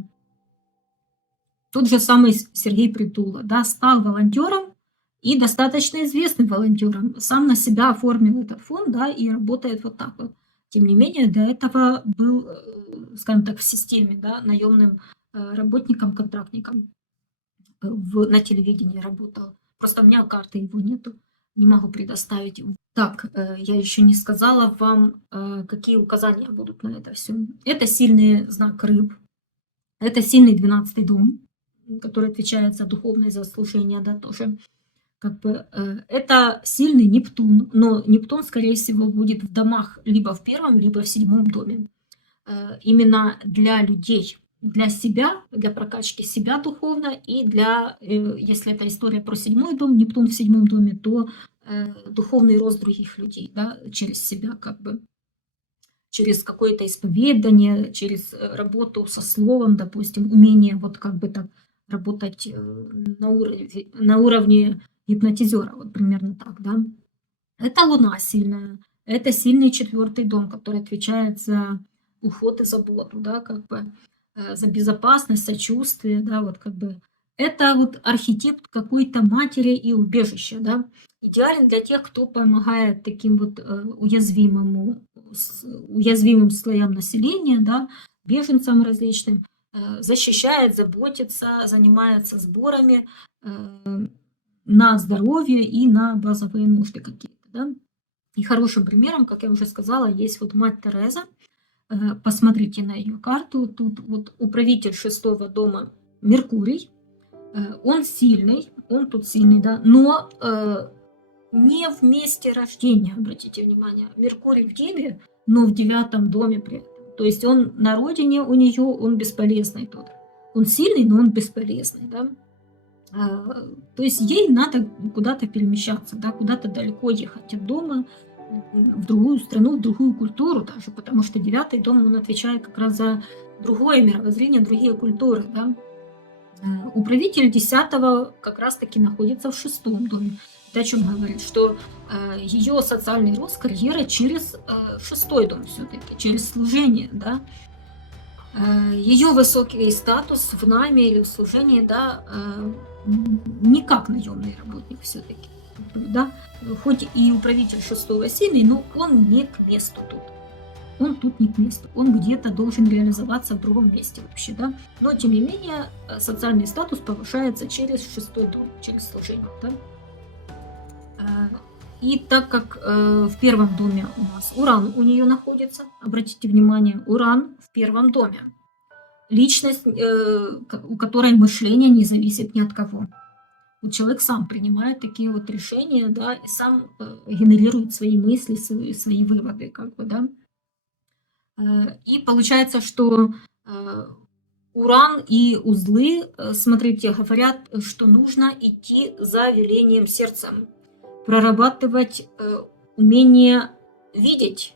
тот же самый Сергей Притула, да, стал волонтером и достаточно известным волонтером. Сам на себя оформил этот фонд, да, и работает вот так вот. Тем не менее, до этого был, скажем так, в системе, да, наемным работником, контрактником на телевидении работал. Просто у меня карты его нету, не могу предоставить. Так, я еще не сказала вам, какие указания будут на это все. Это сильный знак рыб, это сильный 12-й дом, который отвечает за духовное, за служение, да, тоже. Как бы, это сильный Нептун, но Нептун, скорее всего, будет в домах либо в первом, либо в седьмом доме. Именно для людей, для себя, для прокачки себя духовно, и для, если это история про седьмой дом, Нептун в седьмом доме, то духовный рост других людей, да, через себя, как бы, через какое-то исповедание, через работу со словом, допустим, умение вот как бы так работать на уровне гипнотизера, вот примерно так, да. Это Луна сильная, это сильный 4-й дом, который отвечает за уход и заботу, да, как бы, за безопасность, сочувствие, да, вот как бы. Это вот архетип какой-то матери и убежища, да. Идеален для тех, кто помогает таким вот уязвимым слоям населения, да, беженцам различным, защищает, заботится, занимается сборами на здоровье и на базовые нужды какие-то. Да. И хорошим примером, как я уже сказала, есть вот мать Тереза. Посмотрите на ее карту. Тут вот управитель 6-го дома Меркурий. Он сильный, он тут сильный, да, но не в месте рождения, обратите внимание. Меркурий в Деве, но в 9-м доме при этом. То есть он на родине у нее, он бесполезный тут. Он сильный, но он бесполезный, да. То есть ей надо куда-то перемещаться, да, куда-то далеко ехать от дома, в другую страну, в другую культуру даже, потому что 9-й дом, он отвечает как раз за другое мировоззрение, другие культуры, да. Управитель 10-го как раз-таки находится в 6-м доме. Это о чем говорит, что ее социальный рост, карьера через 6-й дом все-таки, через служение, да. Ее высокий статус в найме или в служении, да, не как наемный работник все-таки, да. Хоть и управитель 6-го сильный, но он не к месту тут. Он тут не к месту, он где-то должен реализоваться в другом месте вообще, да. Но, тем не менее, социальный статус повышается через 6-й дом, через служение, да. И так как в 1-м доме у нас Уран у нее находится, обратите внимание, Уран в 1-м доме. Личность, у которой мышление не зависит ни от кого. Вот человек сам принимает такие вот решения, да, и сам генерирует свои мысли, свои выводы, как бы, да. И получается, что Уран и узлы, смотрите, говорят, что нужно идти за велением сердца, прорабатывать умение видеть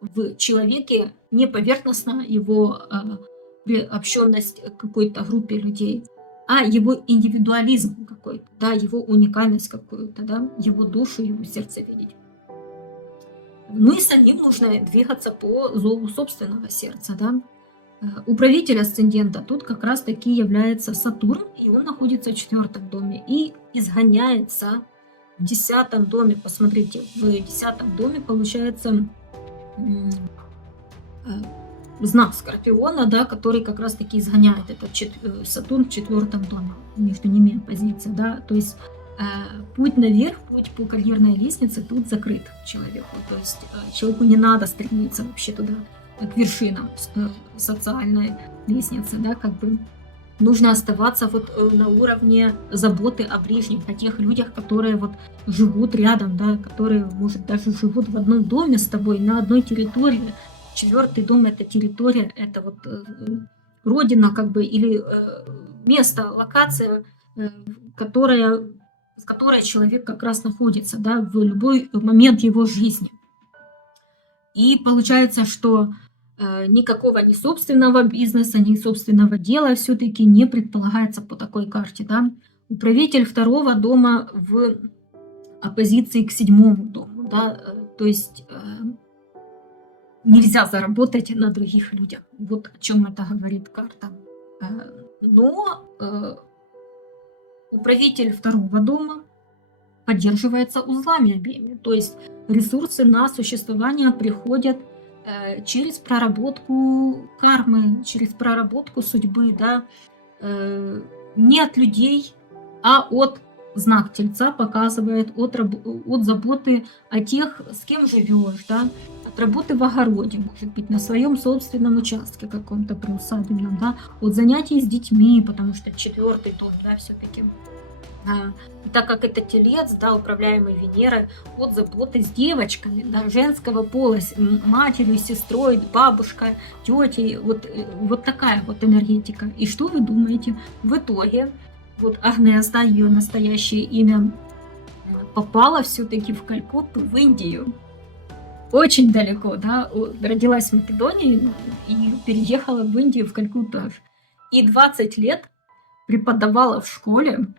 в человеке не поверхностно его приобщенность к какой-то группе людей, а его индивидуализм какой-то, да, его уникальность какую-то, да, его душу, его сердце видеть. Ну и самим нужно двигаться по зову собственного сердца, да. Управитель асцендента тут как раз таки является Сатурн, и он находится в 4-м доме и изгоняется в 10-м доме. Посмотрите, в 10-м доме получается знак Скорпиона, да, который как раз таки изгоняет этот Сатурн в 4-м доме, между ними позиция, да, то есть путь наверх, путь по карьерной лестнице тут закрыт человеку, то есть человеку не надо стремиться вообще туда, к вершинам социальной лестницы, да, как бы нужно оставаться вот на уровне заботы о ближних, о тех людях, которые вот живут рядом, да, которые, может, даже живут в одном доме с тобой, на одной территории. 4-й дом – это территория, это вот родина, как бы, или место, локация, в которой человек как раз находится, да, в любой момент его жизни. И получается, что никакого ни собственного бизнеса, ни собственного дела все-таки не предполагается по такой карте. Да? Управитель второго дома в оппозиции к седьмому дому. Да? То есть нельзя заработать на других людях. Вот о чем это говорит карта. Но управитель второго дома поддерживается узлами обеими. То есть ресурсы на существование приходят через проработку кармы, через проработку судьбы, да, не от людей, а от знак Тельца показывает, от заботы о тех, с кем живешь, да, от работы в огороде, может быть, на своем собственном участке каком-то приусадебном, да, от занятий с детьми, потому что четвертый дом, да, все-таки. И так как это телец, да, управляемый Венерой, от заботы с девочками, да, женского пола, с матерью, сестрой, бабушкой, тетей, вот такая вот энергетика. И что вы думаете? В итоге вот Агнес, да, ее настоящее имя, попала все-таки в Калькутту, в Индию. Очень далеко, да, родилась в Македонии и переехала в Индию, в Калькутту. И 20 лет преподавала в школе,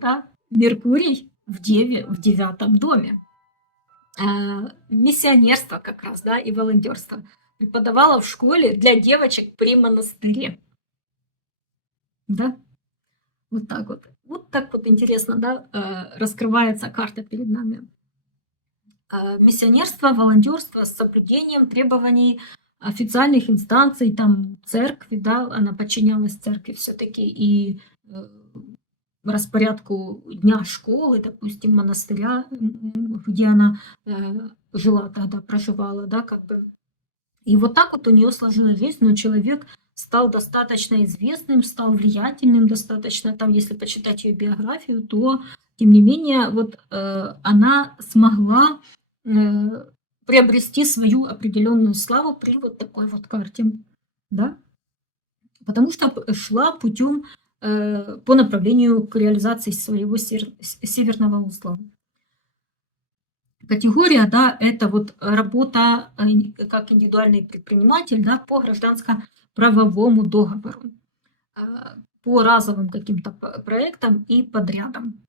да, Меркурий в Деве, в 9 доме. Миссионерство как раз, да, и волонтерство. Преподавала в школе для девочек при монастыре. Да, вот так вот. Вот так вот интересно, да, раскрывается карта перед нами. Миссионерство, волонтерство с соблюдением требований официальных инстанций, там церкви, да, она подчинялась церкви все-таки и распорядку дня школы, допустим, монастыря, где она жила тогда, проживала, да, как бы. И вот так вот у нее сложилась жизнь, но человек стал достаточно известным, стал влиятельным достаточно, там, если почитать ее биографию, то, тем не менее, вот она смогла приобрести свою определенную славу при вот такой вот карте, да, потому что шла путем по направлению к реализации своего северного узла. Категория, да, это вот работа как индивидуальный предприниматель, да, по гражданско-правовому договору, по разовым каким-то проектам и подрядам.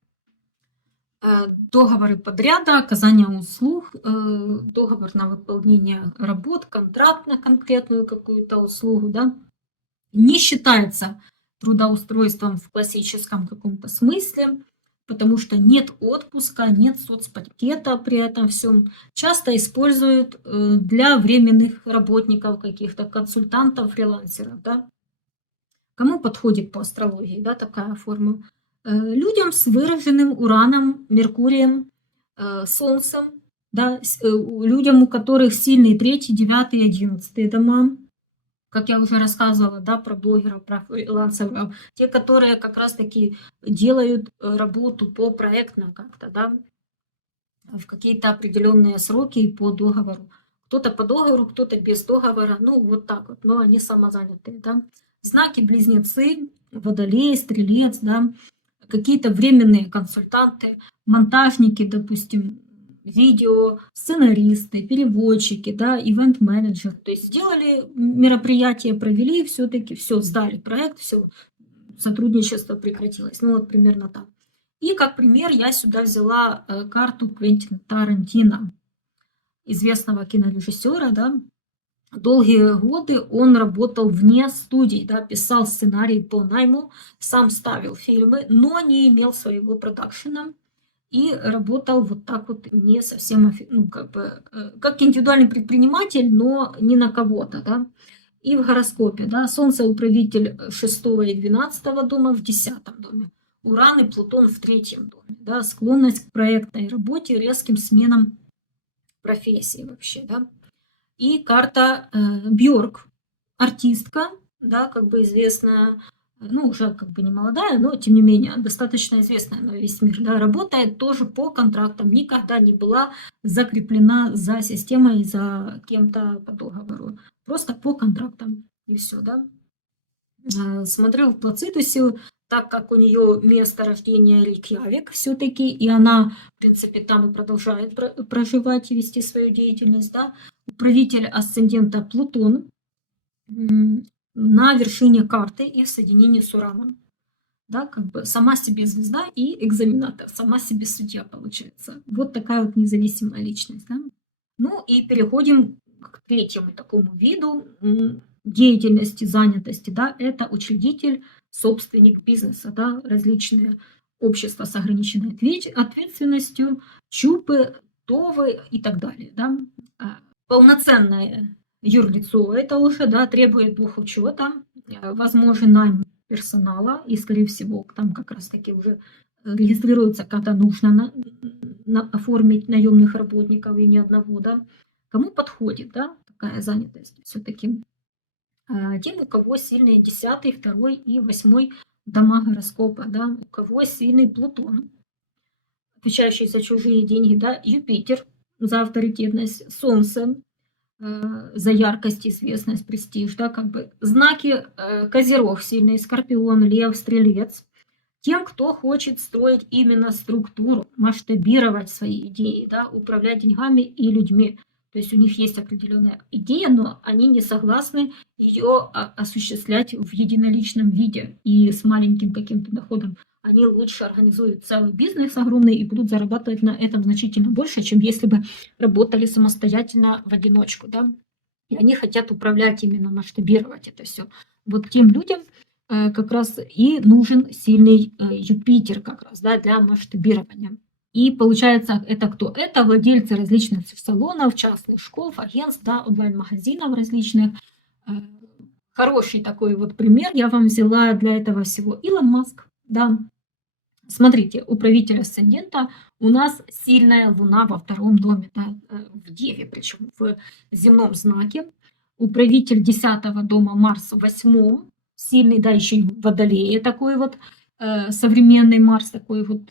Договоры подряда, оказание услуг, договор на выполнение работ, контракт на конкретную какую-то услугу, да, не считается трудоустройством в классическом каком-то смысле, потому что нет отпуска, нет соцпакета при этом всем. Часто используют для временных работников, каких-то консультантов, фрилансеров. Да? Кому подходит по астрологии, да, такая форма? Людям с выраженным Ураном, Меркурием, Солнцем, да, людям, у которых сильные 3, 9, 11 дома, как я уже рассказывала, да, про блогеров, про фрилансеров, те, которые как раз-таки делают работу по проектно как-то, да, в какие-то определенные сроки и по договору. Кто-то по договору, кто-то без договора, ну, вот так вот, но они самозанятые, да. Знаки Близнецы, Водолей, Стрелец, да, какие-то временные консультанты, монтажники, допустим, видео, сценаристы, переводчики, да, ивент-менеджер. То есть сделали мероприятие, провели, все-таки все, сдали проект, все, сотрудничество прекратилось. Ну вот примерно так. И как пример я сюда взяла карту Квентина Тарантино, известного кинорежиссера, да. Долгие годы он работал вне студий, да, писал сценарий по найму, сам ставил фильмы, но не имел своего продакшена и работал вот так вот не совсем, ну, как бы, как индивидуальный предприниматель, но не на кого-то, да. И в гороскопе, да, Солнце управитель 6 и 12 дома в 10 доме, Уран и Плутон в 3 доме, да, склонность к проектной работе, резким сменам профессии вообще, да. И карта Бьорк, артистка, да, как бы известная, ну, уже как бы не молодая, но тем не менее достаточно известная на весь мир, да, работает тоже по контрактам, никогда не была закреплена за системой, за кем-то по договору, просто по контрактам и все, да. Смотрю в Плацитусе, так как у нее место рождения Рейкьявик все-таки, и она, в принципе, там и продолжает проживать и вести свою деятельность, да, управитель асцендента Плутон на вершине карты и в соединении с Ураном. Да, как бы сама себе звезда и экзаменатор, сама себе судья получается. Вот такая вот независимая личность. Да? Ну и переходим к третьему такому виду деятельности, занятости. Да? Это учредитель, собственник бизнеса, да? Различные общества с ограниченной ответственностью, ЧУПы, ТОВы и так далее. Да? Полноценное юрлицо это уже, да, требует бухучета, возможен найм персонала, и, скорее всего, там как раз-таки уже регистрируется, когда нужно оформить наемных работников и ни одного, да. Кому подходит, да, такая занятость все-таки? Тем, у кого сильные 10, 2 и 8 дома гороскопа, да, у кого сильный Плутон, отвечающий за чужие деньги, да, Юпитер за авторитетность, Солнце за яркость, известность, престиж, да, как бы знаки Козерог сильный, Скорпион, Лев, Стрелец. Тем, кто хочет строить именно структуру, масштабировать свои идеи, да, управлять деньгами и людьми. То есть у них есть определенная идея, но они не согласны ее осуществлять в единоличном виде и с маленьким каким-то доходом. Они лучше организуют целый бизнес огромный и будут зарабатывать на этом значительно больше, чем если бы работали самостоятельно в одиночку. Да? И они хотят управлять именно, масштабировать это все. Вот тем людям как раз и нужен сильный Юпитер как раз, да, для масштабирования. И получается, это кто? Это владельцы различных салонов, частных школ, агентств, да, онлайн-магазинов различных. Хороший такой вот пример я вам взяла для этого всего. Илон Маск, да. Смотрите, у правителя асцендента у нас сильная луна во 2 доме, да, в Деве, причем в земном знаке. Управитель 10 дома Марс в 8, сильный, да, еще и в Водолее такой вот, современный Марс, такой вот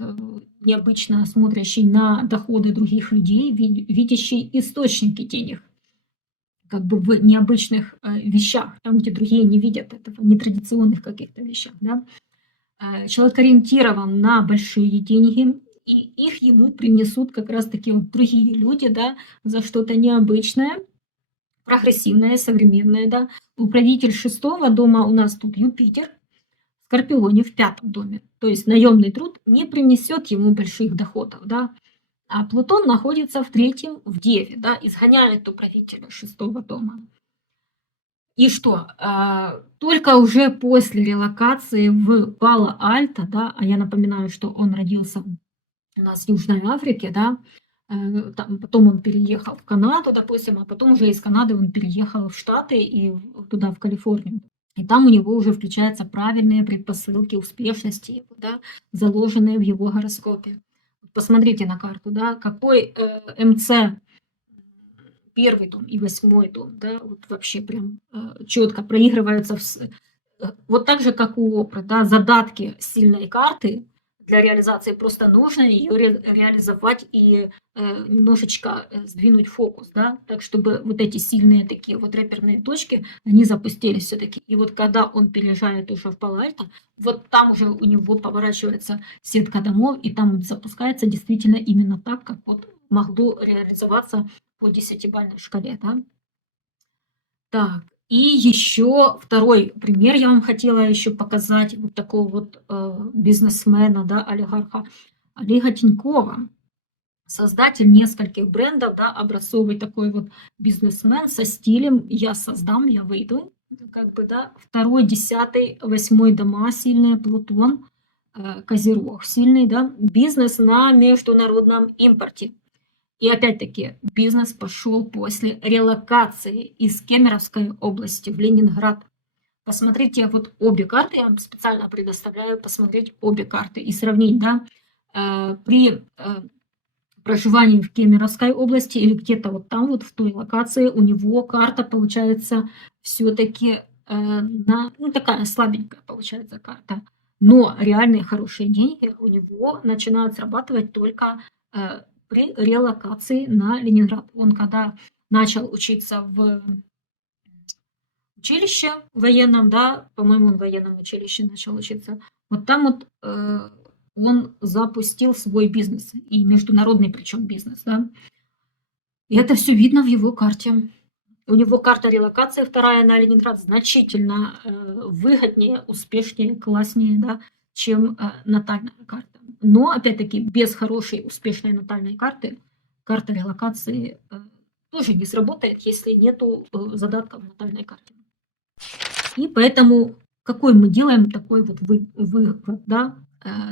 необычно смотрящий на доходы других людей, видящий источники денег, как бы в необычных вещах, там, где другие не видят этого, нетрадиционных каких-то вещах, да. Человек ориентирован на большие деньги, и их ему принесут как раз-таки вот другие люди, да, за что-то необычное, прогрессивное, современное, да. Управитель 6 дома у нас тут Юпитер, в Скорпионе в 5 доме. То есть наемный труд не принесет ему больших доходов, да. А Плутон находится в 3 в Деве, да, изгоняет управителя 6 дома. И что? Только уже после релокации в Пало-Альто, да, а я напоминаю, что он родился у нас в Южной Африке, да, там, потом он переехал в Канаду, допустим, а потом уже из Канады он переехал в Штаты и туда, в Калифорнию. И там у него уже включаются правильные предпосылки успешности, да, заложенные в его гороскопе. Посмотрите на карту, да, какой МЦ 1 дом и 8 дом, да, вот вообще прям четко проигрываются. Вот так же, как у Опры, да, задатки сильной карты для реализации, просто нужно ее реализовать и немножечко сдвинуть фокус, да, так чтобы вот эти сильные такие вот реперные точки, они запустились все-таки. И вот когда он переезжает уже в Пало-Альто, вот там уже у него поворачивается сетка домов, и там запускается действительно именно так, как вот могло реализоваться по 10-бальной шкале, да. Так, и еще второй пример я вам хотела еще показать вот такого вот бизнесмена, да, олигарха Олега Тинькова, создатель нескольких брендов, да, образцовый такой вот бизнесмен со стилем «я создам, я выйду», как бы, да, 2, 10, 8 дома сильные, Плутон, Козерог сильный, да, бизнес на международном импорте. И опять-таки бизнес пошел после релокации из Кемеровской области в Ленинград. Посмотрите вот обе карты, я вам специально предоставляю посмотреть обе карты и сравнить, да, при проживании в Кемеровской области или где-то вот там вот в той локации у него карта получается все-таки ну, такая слабенькая получается карта. Но реальные хорошие деньги у него начинают срабатывать только при релокации на Ленинград. Он когда начал учиться в училище военном, да, по-моему, он в военном училище начал учиться, Вот там вот он запустил свой бизнес, и международный причем бизнес, да. И это все видно в его карте. У него карта релокации вторая на Ленинград значительно выгоднее, успешнее, класснее, да, чем натальная карта. Но, опять-таки, без хорошей, успешной натальной карты карта релокации тоже не сработает, если нету задатков в натальной карте. И поэтому какой мы делаем такой вот вывод, да?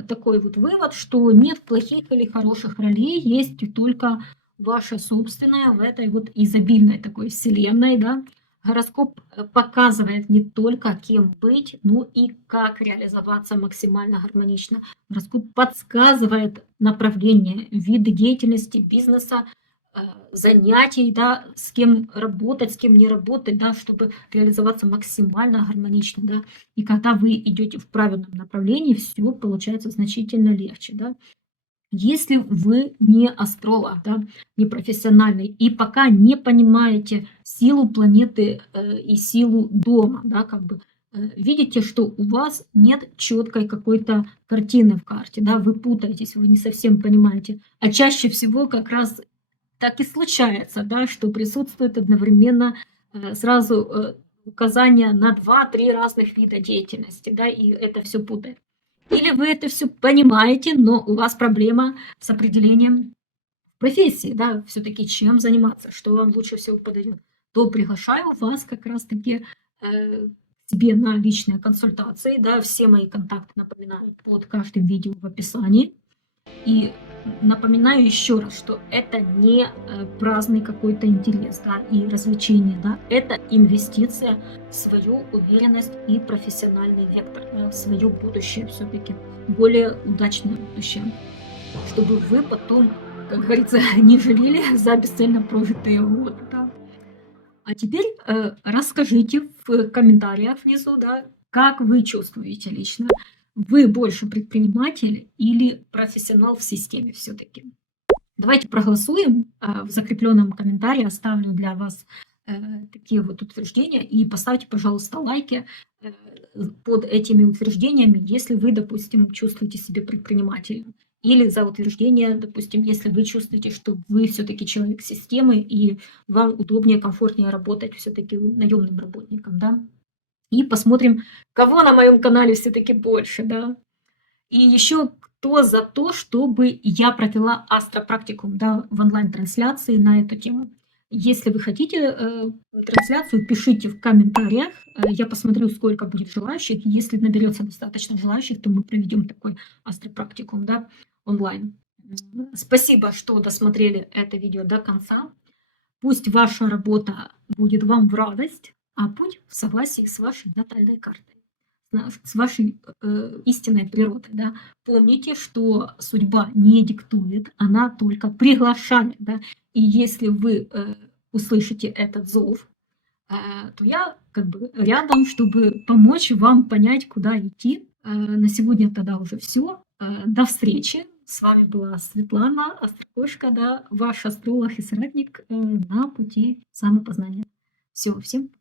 Такой вот вывод, что нет плохих или хороших ролей, есть только ваша собственная в этой вот изобильной такой вселенной, да. Гороскоп показывает не только кем быть, но и как реализоваться максимально гармонично. Гороскоп подсказывает направление, виды деятельности, бизнеса, занятий, да, с кем работать, с кем не работать, да, чтобы реализоваться максимально гармонично, да. И когда вы идете в правильном направлении, все получается значительно легче, да. Если вы не астролог, да, не профессиональный, и пока не понимаете силу планеты и силу дома, да, как бы видите, что у вас нет четкой какой-то картины в карте, да, вы путаетесь, вы не совсем понимаете. А чаще всего как раз так и случается, да, что присутствует одновременно сразу указания на два-три разных вида деятельности, да, и это все путает. Или вы это все понимаете, но у вас проблема с определением профессии, да, все-таки чем заниматься, что вам лучше всего подойдет, то приглашаю вас как раз-таки к себе на личные консультации, да, все мои контакты, напоминаю, под каждым видео в описании. И напоминаю еще раз, что это не праздный какой-то интерес, да, и развлечение, да, это инвестиция в свою уверенность и профессиональный вектор, да, в свое будущее все-таки, более удачное будущее, чтобы вы потом, как говорится, не жалели за бесцельно прожитые годы, да. А теперь расскажите в комментариях внизу, да, как вы чувствуете лично. Вы больше предприниматель или профессионал в системе все-таки? Давайте проголосуем. В закрепленном комментарии оставлю для вас такие вот утверждения. И поставьте, пожалуйста, лайки под этими утверждениями, если вы, допустим, чувствуете себя предпринимателем. Или за утверждение, допустим, если вы чувствуете, что вы все-таки человек системы, и вам удобнее, комфортнее работать все-таки наемным работником, да. И посмотрим, кого на моем канале все-таки больше, да. И еще кто за то, чтобы я провела астропрактикум, да, в онлайн-трансляции на эту тему. Если вы хотите трансляцию, пишите в комментариях. Я посмотрю, сколько будет желающих. Если наберется достаточно желающих, то мы проведем такой астропрактикум, да, онлайн. Спасибо, что досмотрели это видео до конца. Пусть ваша работа будет вам в радость, а путь в согласии с вашей натальной картой, с вашей истинной природой. Да. Помните, что судьба не диктует, она только приглашает. Да. И если вы услышите этот зов, то я как бы рядом, чтобы помочь вам понять, куда идти. На сегодня тогда уже все. До встречи. С вами была Светлана, Астрокошка, да, ваш астролог и соратник на пути самопознания. Все, всем пока.